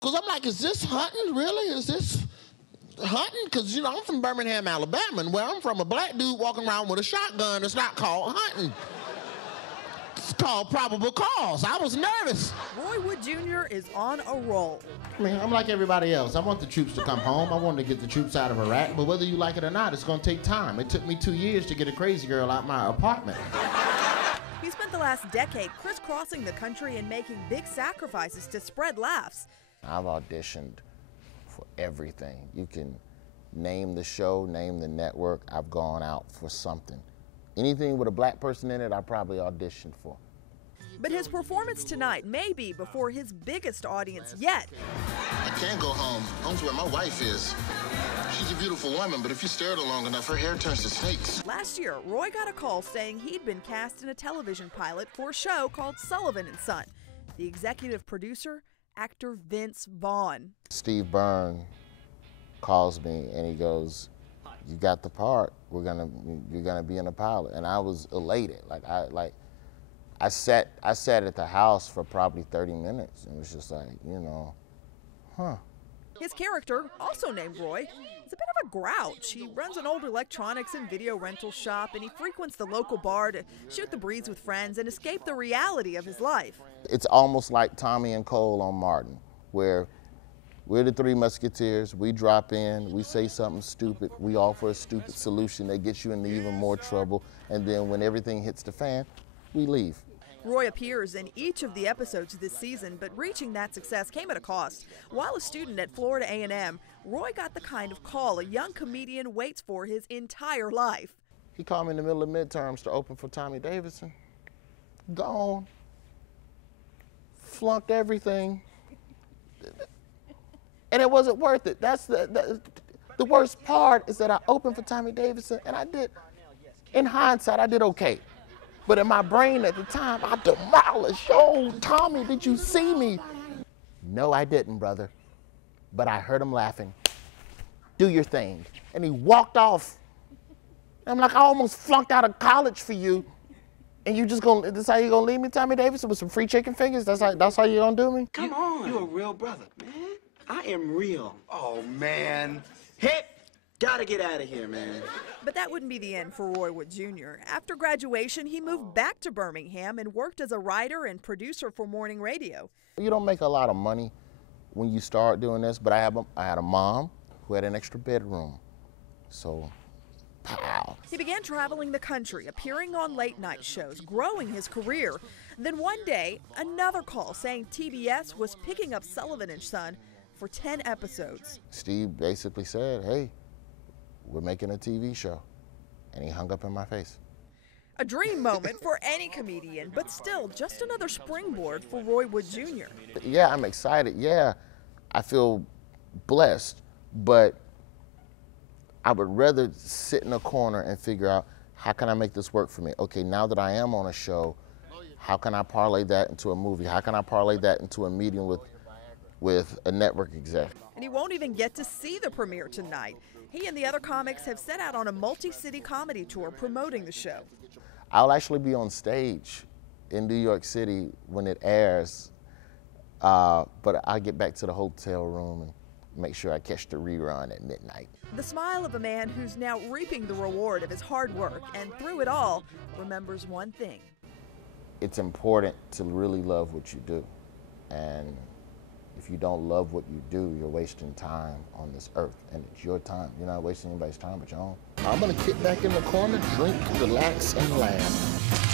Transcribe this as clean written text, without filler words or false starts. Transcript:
Because I'm like, is this hunting, really? Is this hunting? Because, you know, I'm from Birmingham, Alabama, and where I'm from, a black dude walking around with a shotgun is not called hunting. It's called probable cause. I was nervous. Roy Wood Jr. is on a roll. I mean, I'm like everybody else. I want the troops to come home. I want to get the troops out of Iraq, but whether you like it or not, it's going to take time. It took me 2 years to get a crazy girl out my apartment. He spent the last decade crisscrossing the country and making big sacrifices to spread laughs. I've auditioned for everything. You can name the show, name the network. I've gone out for something. Anything with a black person in it, I probably auditioned for. But his performance tonight may be before his biggest audience yet. I can't go home. Home's where my wife is. She's a beautiful woman, but if you stare at her long enough, her hair turns to snakes. Last year, Roy got a call saying he'd been cast in a television pilot for a show called Sullivan Son. The executive producer, actor Vince Vaughn. Steve Byrne calls me and he goes, "You got the part. You're gonna be in the pilot." And I was elated. I sat at the house for probably 30 minutes and was just like, you know, huh. His character, also named Roy, is a bit of a grouch. He runs an old electronics and video rental shop, and he frequents the local bar to shoot the breeze with friends and escape the reality of his life. It's almost like Tommy and Cole on Martin, where we're the three musketeers. We drop in, we say something stupid, we offer a stupid solution that gets you into even more trouble, and then when everything hits the fan, we leave. Roy appears in each of the episodes this season, but reaching that success came at a cost. While a student at Florida A&M, Roy got the kind of call a young comedian waits for his entire life. He called me in the middle of midterms to open for Tommy Davidson. Gone. Flunked everything. And it wasn't worth it. That's the worst part is that I opened for Tommy Davidson and I did, in hindsight, I did okay. But in my brain at the time, I demolished. Oh, Tommy, did you see me? No, I didn't, brother. But I heard him laughing. Do your thing. And he walked off. I'm like, I almost flunked out of college for you. And you just gonna, this how you gonna leave me, Tommy Davidson, with some free chicken fingers? That's how you gonna do me? Come on. You're a real brother, man. I am real. Oh, man. Hit! Gotta get out of here, man. But that wouldn't be the end for Roy Wood Jr. After graduation, he moved back to Birmingham and worked as a writer and producer for morning radio. You don't make a lot of money when you start doing this, but I had a mom who had an extra bedroom. So, pow. He began traveling the country, appearing on late night shows, growing his career. Then one day, another call saying TBS was picking up Sullivan Son for 10 episodes. Steve basically said, hey, we're making a TV show. And he hung up in my face. A dream moment for any comedian, but still just another springboard for Roy Wood Jr. Yeah, I'm excited. Yeah, I feel blessed, but I would rather sit in a corner and figure out, how can I make this work for me? Okay, now that I am on a show, how can I parlay that into a movie? How can I parlay that into a meeting with a network exec? And he won't even get to see the premiere tonight. He and the other comics have set out on a multi-city comedy tour promoting the show. I'll actually be on stage in New York City when it airs, but I'll get back to the hotel room and make sure I catch the rerun at midnight. The smile of a man who's now reaping the reward of his hard work, and through it all, remembers one thing. It's important to really love what you do. And if you don't love what you do, you're wasting time on this earth, and it's your time. You're not wasting anybody's time but your own. I'm gonna kick back in the corner, drink, relax, and laugh.